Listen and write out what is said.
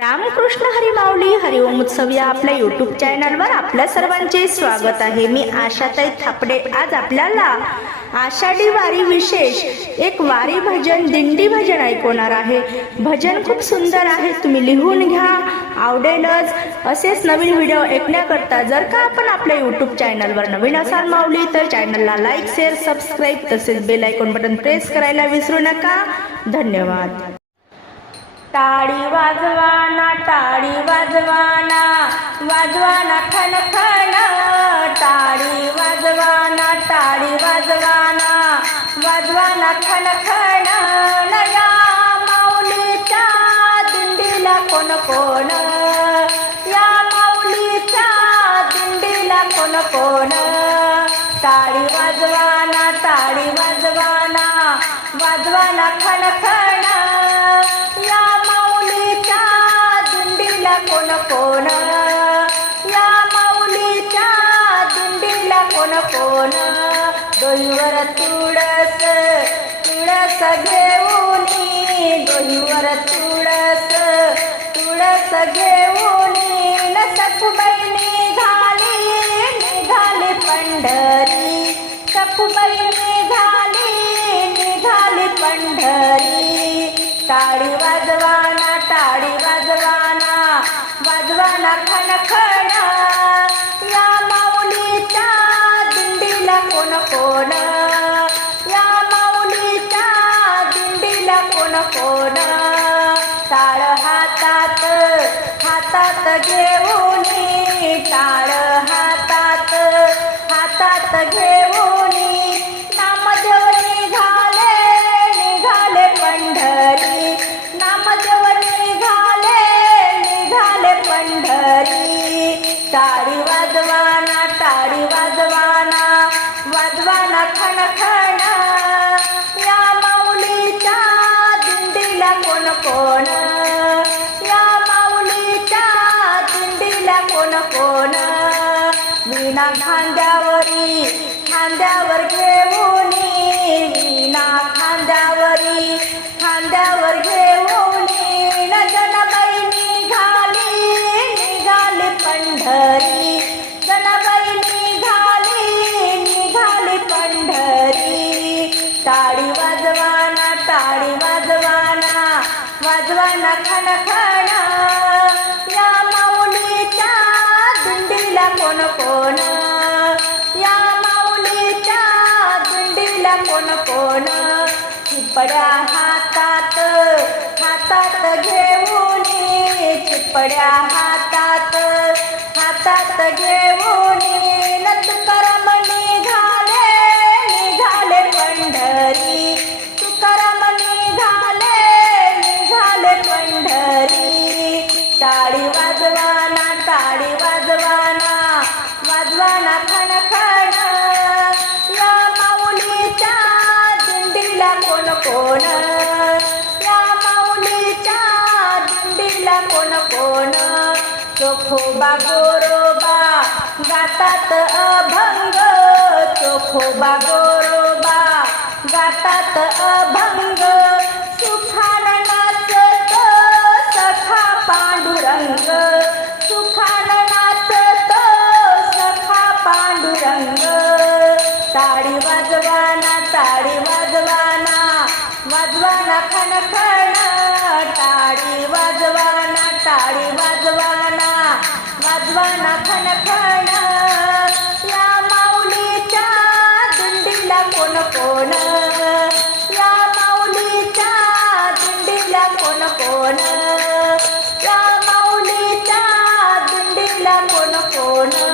रामकृष्ण हरी माऊली हरिओम उत्सव या आपल्या युट्यूब चॅनलवर आपल्या सर्वांचे स्वागत आहे. मी आशाताई थापडे. आज आपल्याला आषाढी वारी विशेष एक वारी भजन दिंडी भजन ऐकवणार आहे. भजन खूप सुंदर आहे. तुम्ही लिहून घ्या. आवडेलच. असेच नवीन व्हिडिओ ऐकण्याकरता जर का आपण आपल्या युट्यूब चॅनलवर नवीन असाल माऊली तर चॅनलला लाईक शेअर सबस्क्राईब तसेच बेल आयकॉन बटन प्रेस करायला विसरू नका. धन्यवाद. टाळी वाजवाना टाळी वाजवाना वाजवाना खन खन. टाळी वाजवाना टाळी वाजवाना वाजवाना खन खन. नया माऊलीच्या दिंडीला कोण कोण? या माऊलीच्या दिंडीला कोण कोण? टाळी वाजवाना टाळी वाजवाना वाजवाना खन खन. कोण? या माऊलीच्या दिंडीला कोण कोण? डोईवर तुळस तुळस घेऊन डोईवर तुळस तुळस घेऊन सखुबाई निघाली निघाली पंढरी. सखुबाई निघाली निघाली पंढरी. कोण? या माऊलीच्या दिंडीला कोण कोण? टाळ हातात हातात घेऊन टाळ हातात हातात घेऊन नामदेव निघाले निघाले पंढरी. नामदेव निघाले निघाले पंढरी. टाळी वाजवा वीणा खांद्यावरी खांद्यावर घेऊन वीणा खांद्यावरी खांद्यावर घेऊन जनाबाई निघाली निघाली पंढरी. जनाबाई निघाली निघाली पंढरी. टाळी वाजवाना टाळी वाजवाना वाजवाना खण कोण या माऊलीच्या दिंडीला कोण कोण चिपड्या हातात हातात घेऊन चिपड्या हातात हातात घेऊन तुकाराम निघाले निघाले पंढरी. तुकाराम निघाले निघाले पंढरी. टाळी वाजवाना कोण? त्या या माऊलीच्या दिंडीला कोण कोण? चोखोबा गोरोबा गातात अभंग. चोखोबा गोरोबा गातात अभंग. वाजवाना ना खणखण टाळी वाजवा ना टाळी वाजवा ना वाजवा ना या माऊलीच्या दिंडीला कोण कोण? या माऊलीच्या दिंडीला कोण कोण? या माऊलीच्या दिंडीला कोण कोण?